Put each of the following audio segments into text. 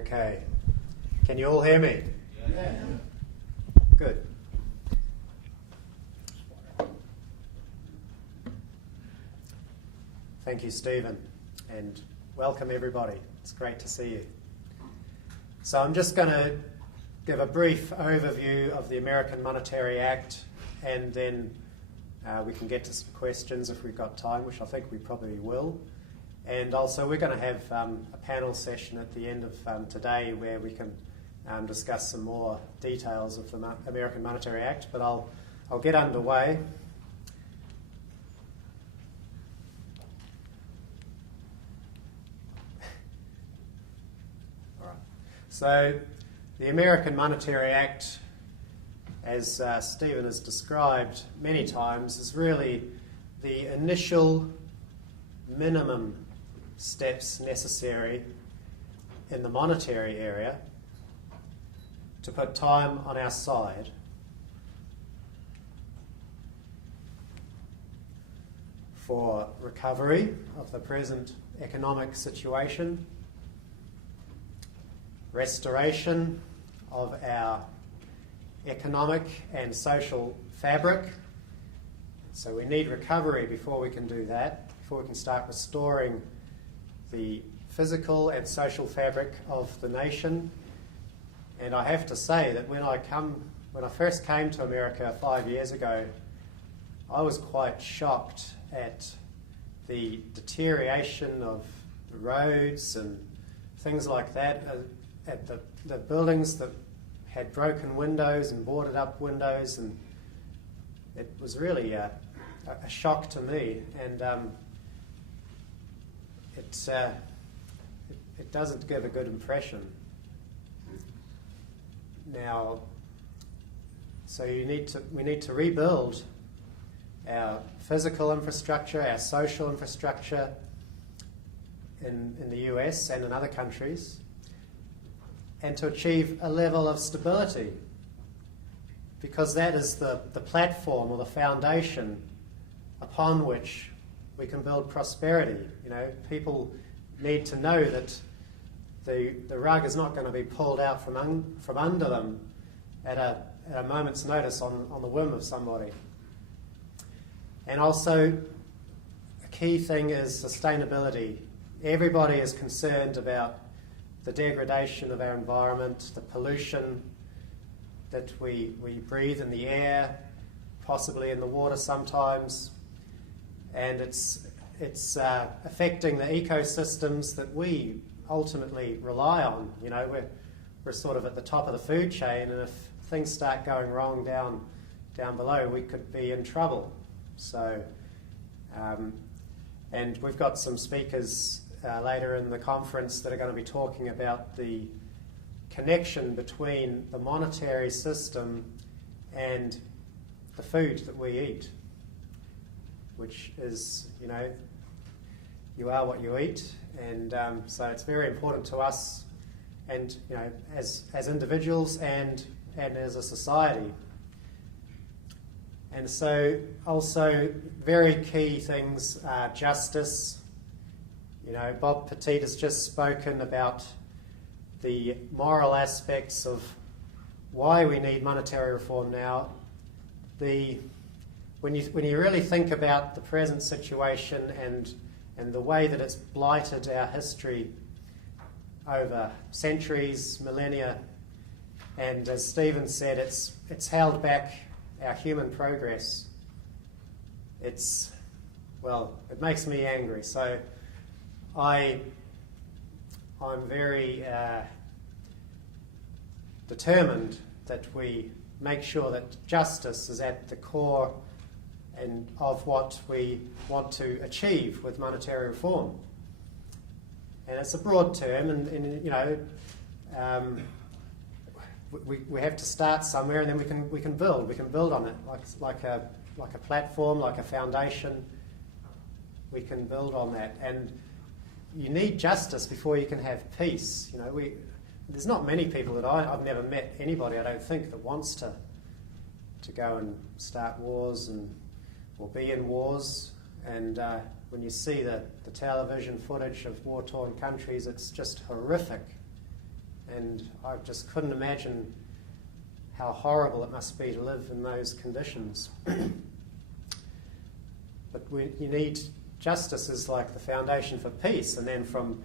Okay. Can you all hear me? Yeah. Good. Thank you, Stephen, and welcome everybody. It's great to see you. So I'm just going to give a brief overview of the American Monetary Act, and then we can get to some questions if we've got time, which I think we probably will. And also we're going to have a panel session at the end of today where we can discuss some more details of the American Monetary Act, but I'll get underway. All right. So the American Monetary Act, as Stephen has described many times, is really the initial minimum steps necessary in the monetary area to put time on our side for recovery of the present economic situation, restoration of our economic and social fabric. So we need recovery before we can do that, before we can start restoring the physical and social fabric of the nation. And I have to say that when I first came to America 5 years ago, I was quite shocked at the deterioration of the roads and things like that, at the buildings that had broken windows and boarded up windows, and it was really a shock to me, and it doesn't give a good impression. Now, so we need to rebuild our physical infrastructure, our social infrastructure in the US and in other countries, and to achieve a level of stability, because that is the platform or the foundation upon which we can build prosperity. You know, people need to know that the rug is not going to be pulled out from under them at a moment's notice on the whim of somebody. And also, a key thing is sustainability. Everybody is concerned about the degradation of our environment, the pollution that we breathe in the air, possibly in the water sometimes, and it's affecting the ecosystems that we ultimately rely on. You know, we're sort of at the top of the food chain, and if things start going wrong down below, we could be in trouble. So, and we've got some speakers later in the conference that are going to be talking about the connection between the monetary system and the food that we eat, which is, you know, you are what you eat, and so it's very important to us, and you know, as individuals and as a society. And so also very key things are justice. You know, Bob Petit has just spoken about the moral aspects of why we need monetary reform now. When you really think about the present situation and the way that it's blighted our history over centuries, millennia, and as Stephen said, it's held back our human progress. It makes me angry. So I'm very determined that we make sure that justice is at the core and of what we want to achieve with monetary reform. And it's a broad term, and you know, we have to start somewhere, and then we can build. We can build on it like a platform, like a foundation. We can build on that, and you need justice before you can have peace. You know, there's not many people that I've never met anybody, I don't think, that wants to go and start wars or be in wars. And when you see the television footage of war-torn countries, it's just horrific. and I just couldn't imagine how horrible it must be to live in those conditions. But you need justice as like the foundation for peace, and then from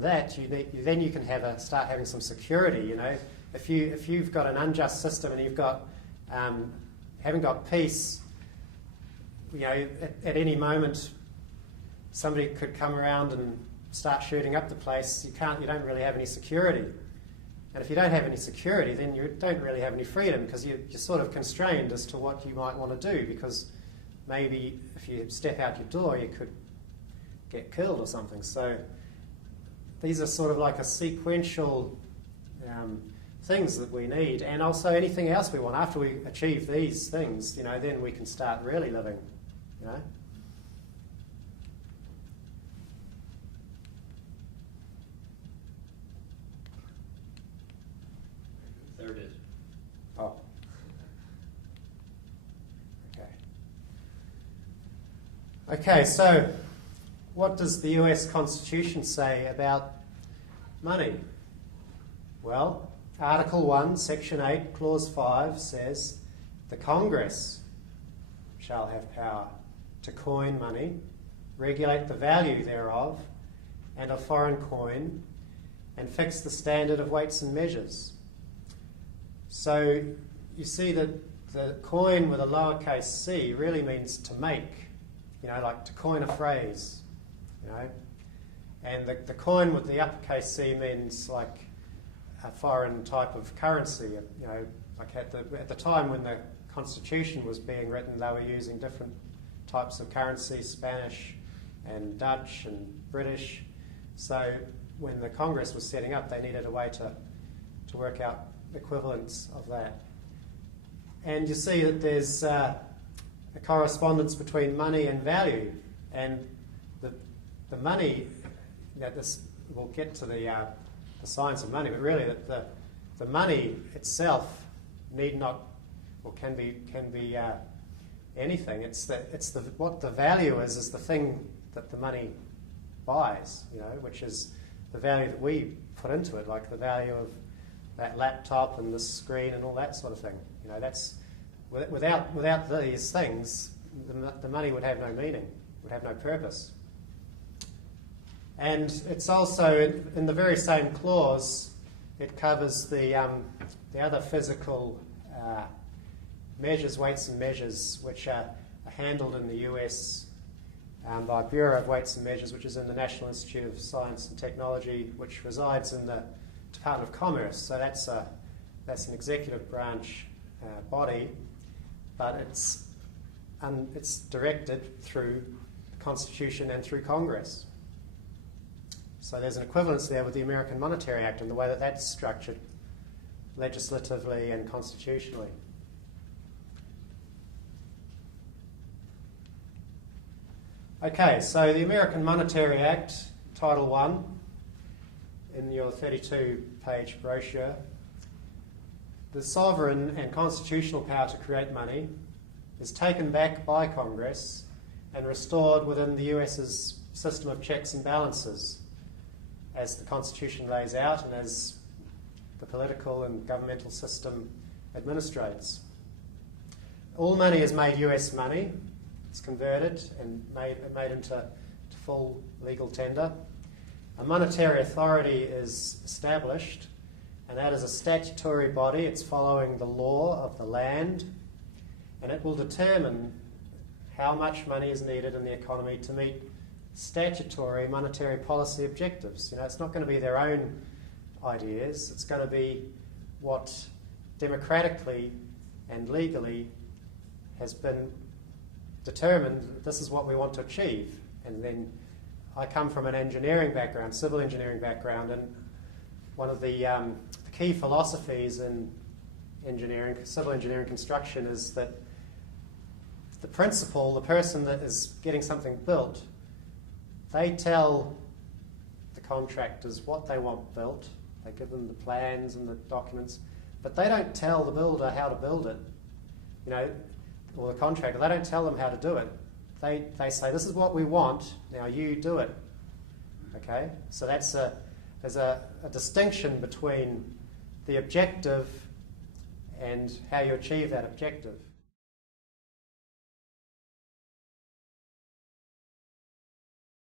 that then you can start having some security. You know, if you've got an unjust system and you've got haven't got peace, you know, at any moment somebody could come around and start shooting up the place. You don't really have any security. And if you don't have any security, then you don't really have any freedom, because you're sort of constrained as to what you might want to do, because maybe if you step out your door, you could get killed or something. So these are sort of like a sequential things that we need, and also anything else we want. After we achieve these things, you know, then we can start really living, you know. There it is. Oh. Okay, so what does the US Constitution say about money? Well, Article 1, Section 8, Clause 5 says, the Congress shall have power to coin money, regulate the value thereof, and of foreign coin, and fix the standard of weights and measures. So you see that the coin with a lowercase c really means to make, you know, like to coin a phrase, you know. And the coin with the uppercase c means like a foreign type of currency, you know, like at the time when the Constitution was being written, they were using different types of currency, Spanish and Dutch and British. So when the Congress was setting up, they needed a way to work out equivalents of that. And you see that there's a correspondence between money and value, and the money, you know, this, we'll get to the science of money, but really the money itself need not, or can be anything. It's what the value is the thing that the money buys, you know, which is the value that we put into it, like the value of that laptop and the screen and all that sort of thing. You know, that's without these things, the money would have no meaning, would have no purpose. And it's also in the very same clause, it covers the other physical measures, weights and measures, which are handled in the US by Bureau of Weights and Measures, which is in the National Institute of Science and Technology, which resides in the Department of Commerce. So that's an executive branch body, but it's directed through the Constitution and through Congress. So there's an equivalence there with the American Monetary Act and the way that that's structured legislatively and constitutionally. Okay, so the American Monetary Act, Title 1, in your 32-page brochure, the sovereign and constitutional power to create money is taken back by Congress and restored within the US's system of checks and balances, as the Constitution lays out and as the political and governmental system administrates. All money is made US money. It's converted and made into full legal tender. A monetary authority is established, and that is a statutory body. It's following the law of the land, and it will determine how much money is needed in the economy to meet statutory monetary policy objectives. You know, it's not going to be their own ideas. It's going to be what democratically and legally has been determined that this is what we want to achieve. And then I come from an engineering background, civil engineering background, and one of the key philosophies in engineering, civil engineering construction, is that the principal, the person that is getting something built, they tell the contractors what they want built. They give them the plans and the documents, but they don't tell the builder how to build it. You know, or the contractor, they don't tell them how to do it. They say, this is what we want, now you do it. Okay? So that's a there's a distinction between the objective and how you achieve that objective.